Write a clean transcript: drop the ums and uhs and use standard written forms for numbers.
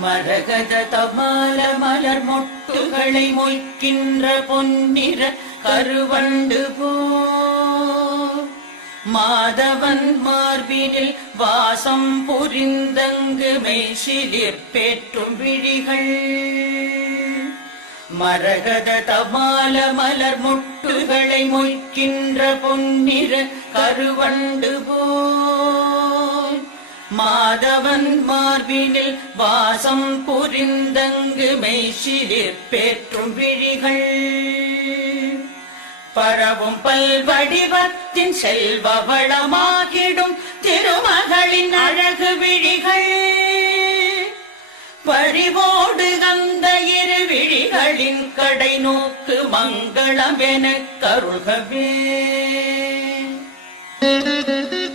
மரகத தமால மலர் மொட்டுகளை மொய்க்கின்ற பொன்னிற கருவண்டு போ மாதவன் மார்பினில் வாசம் புரிந்தங்கு மெய்சிலிர் பேற்றும் விழிகள் மரகத தமால மலர் மொட்டுகளை மொய்க்கின்ற பொன்னிற கருவண்டு போல் மாதவன் மார்பினில் வாசம் புரிந்தங்கு மெய்சிலிர் பேற்றும் விழிகள் பரவும் பல்வடிவத்தின் செல்வ வளமாகிடும் திருமகளின் அழகு விழிகள் பறிவோடு அந்த இரு விழிகளின் கடை நோக்கு மங்களம் எனக் கருள்கவே.